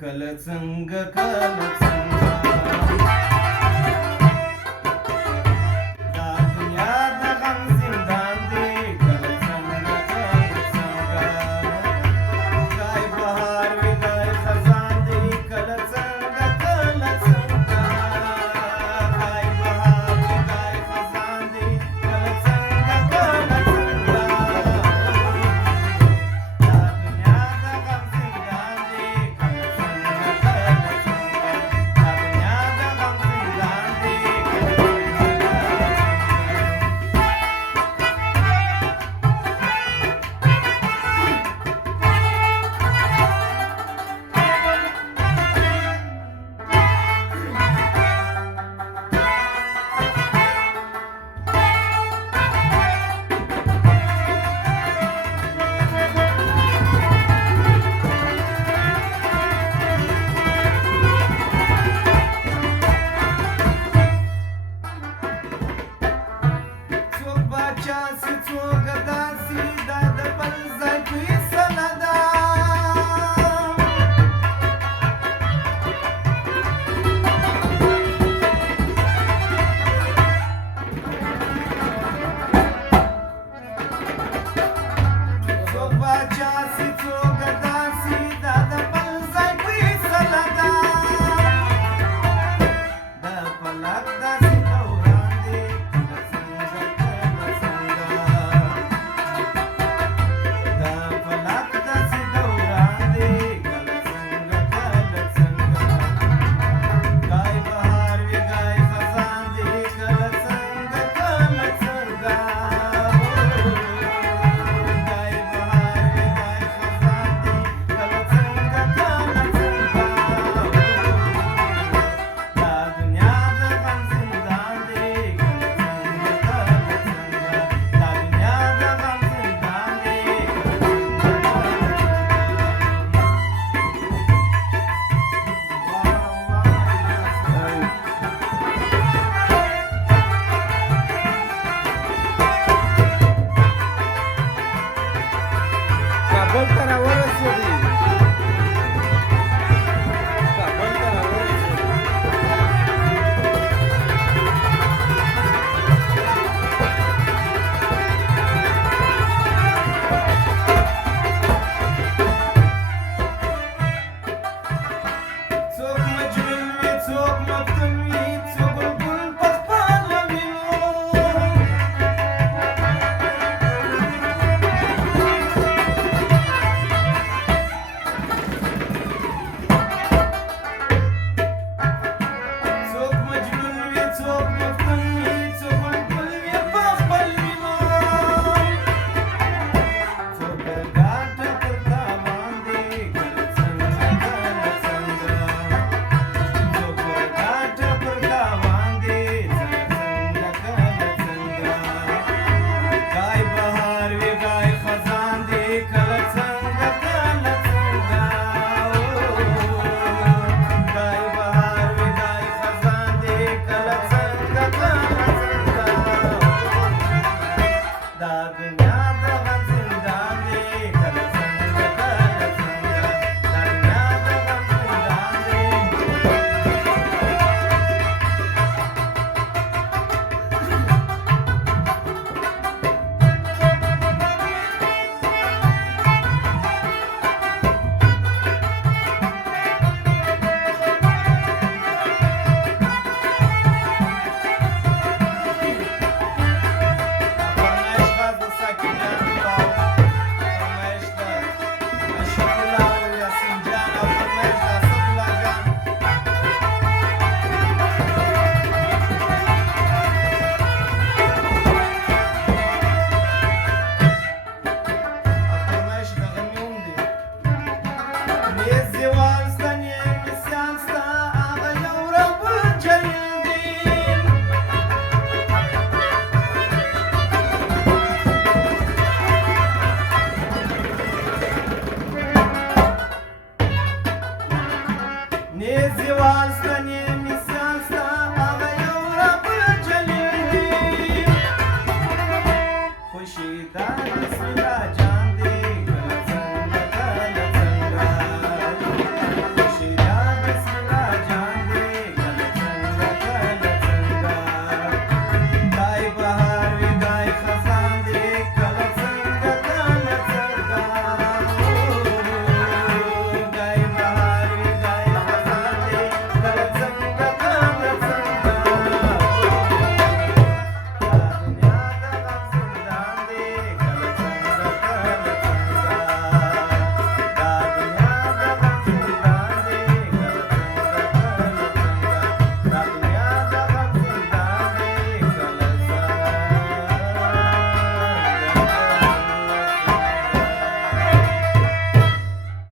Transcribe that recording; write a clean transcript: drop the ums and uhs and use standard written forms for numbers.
کله څنګه کله څنګه دا دنیا د غم زندان دی کله څنګه کله څنګه ګای بهار وي ګای خزان دی کله څنګه کله څنګه ګای بهار وي ګای خزان دی کله څنګه کله څنګه دا دنیا د غم زندان دی کله څنګه کله څنګه دا دنیا د غم زندان دی کله څنګه څوک باچا سي څوک ګدا سي دا د بل ځای فیصله ده څوک باچا سي څوک ګدا سي دا د بل ځای فیصله ده د فلک داسې دوران دی کله څنګه کله څنګه د فلک داسې دوران دی کله څنګه کله څنګه ګای بهار وي ګای خزان دی کله څنګه کله څنګه ګای بهار وي ګای خزان دی کله څنګه کله څنګه دا دنیا د غم زندان دی کله څنګه کله څنګه دا دنیا د غم زندان دی کله کابل ته راورسېدی کابل ته راورسېدی څوک مجنون وي څوک مفتون وي څوک ګل په خپله وینو څوک مجنون وي څوک مفتون وي څوک ګل وي په خپل وینو څوک ګاټه پر تاوان دی کله څنګه کله څنګه څوک ګاټه پر تاوان دی څنګه کله څنګه ګای بهار وي ګای خزان دی کله څنګه کله څنګه ګای بهار وي ګای خزان دی کله څنګه کله څنګه دا دنیا د غم زندان دی کله څنګه کله څنګه دا دنیا د غم زندان دی فرمایش غاز د ساکنه او فرمایش د اشرف الله او یاسین جان او فرمایش د اسد الله جان او فرمایش د غمیون دی نیز دیوال سته نیک نسیان سته هغه یو رب الجلیل دی نیز دیوال سته نیک